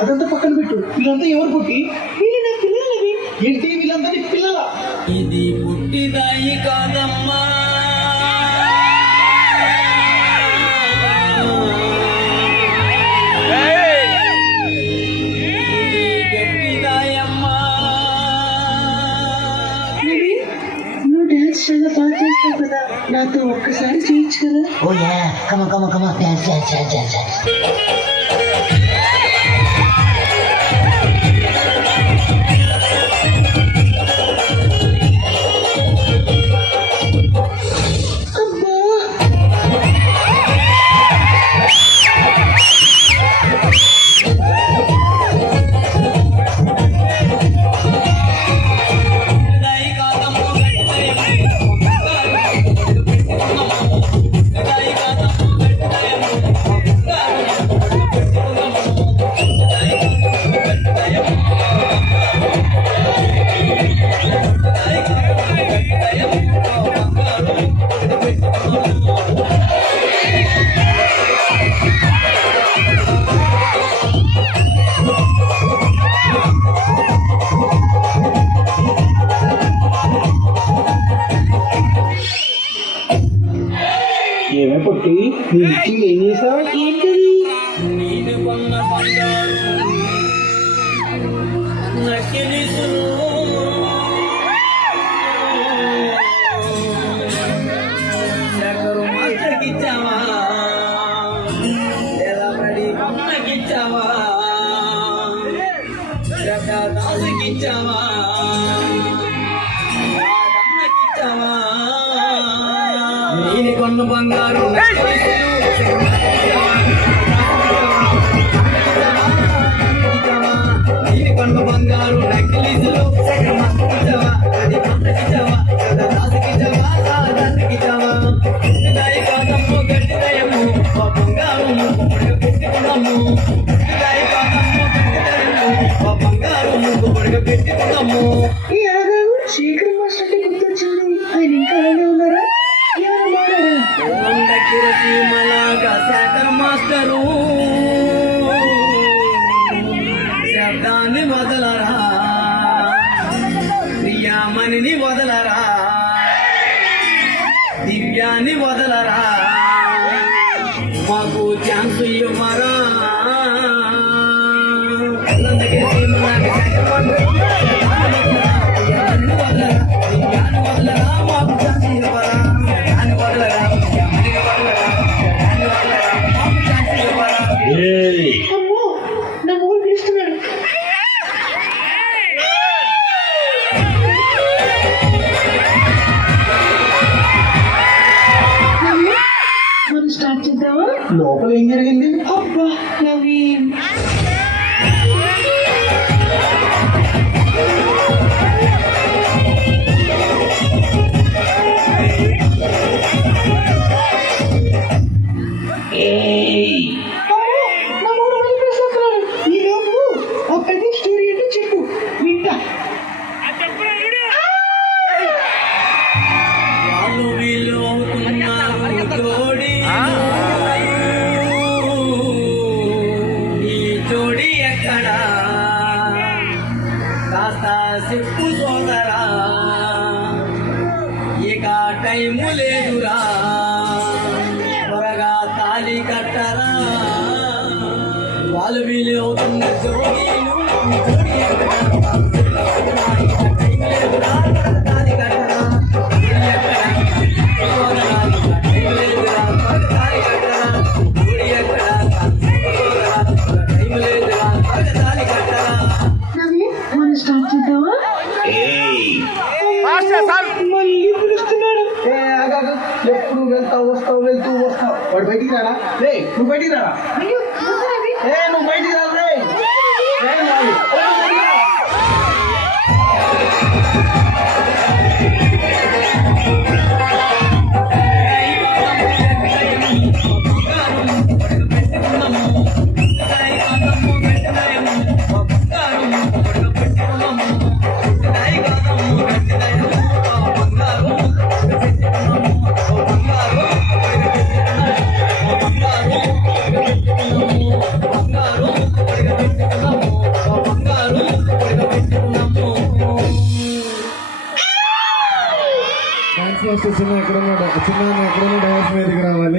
అదంతా పక్కన పెట్టు. వీళ్ళంతా ఎవరు పుట్టి? వీళ్ళు నా పిల్లలవి. ఏంటి వీళ్ళంతా నీ పిల్లల? ఇది పుట్టిదాయి కాదమ్మా, ఇది గట్టిదాయమ్మా. నువ్వు డాన్స్ చాలా బాగా చేస్తావు కదా, నాతో ఒక్కసారి చేయొచ్చు కదా? Oh yeah, come on, come on, come on, dance, dance, dance, dance, dance. ఏమే పుట్టి నీ ఇచ్చింది ఏం చేసావు? ఏంటది? నేను కొన్న బంగారు నకిలీసులు ఎక్కరు మాటకిచ్చావా, ఎలబడి కొన్నకిచ్చావా, దాసుకిచ్చావా, నేను కొన్న బంగారు నేను కొన్న బంగారు నకిలీసులు ఇచ్చావా, అది పంటకిచ్చావా, దాసుకిచ్చావా, దాసుకిచ్చావా. గట్టిదాయి కాదమ్ము, గట్టిదయము మా బంగారు పెట్టుకున్నాము. గట్టిదాయి కాదమ్ము, గట్టిదయము మా బంగారు పొడగ పెట్టుకున్నాము. ఈ ఆగారు శేఖర్ మాస్టర్ అంటే గుర్తొచ్చారు. ఆయన ఇంకా అలానే ఉన్నారా? ఏమైనా మారారా? సీమలాగా శేఖర్ మాస్టరు శబ్దాన్ని వదలరా, ప్రియామణిని వదలరా, దివ్యాన్ని వదలరా, మాకు ఛాన్స్ ఇవ్వరా. అందుకే సీమలాగా శేఖర్ మాస్టరు ప్రియామణిని వదలరా, దివ్యాన్ని వదలరా, మాకు ఛాన్స్ ఇవ్వరా. అమ్మో, నా మూడు పిలుస్తున్నాడు. మనం స్టార్ట్ చేద్దామా? లోపల ఏం జరిగింది? అబ్బా నవీన్, చెప్పు సోదరా, ఇక టైము లేదురా, త్వరగా తాళి కట్టరా. వాళ్ళు వీళ్ళు అవుతున్న జోడీలు టైం లేదురా, తాళి కట్టరా. టైం లేదురా, తాళి కట్టరా. జోడి ఎక్కడ టైం లేదురా, తాళి కట్టరా. మనం స్టార్ట్ చేద్దామా? మళ్ళీ పిలుస్తున్నాడు. ఎప్పుడు వెళ్తావు వస్తావు, వెళ్తూ వస్తావు. వాడు బయటికి రారా? రే నువ్వు బయటికి రారా? నువ్వు బయటికి రా. మాస్టర్ చిన్న ఎక్కడున్నాడు, చిన్న ఎక్కడున్నా డయాస్ మీదకి రావాలి.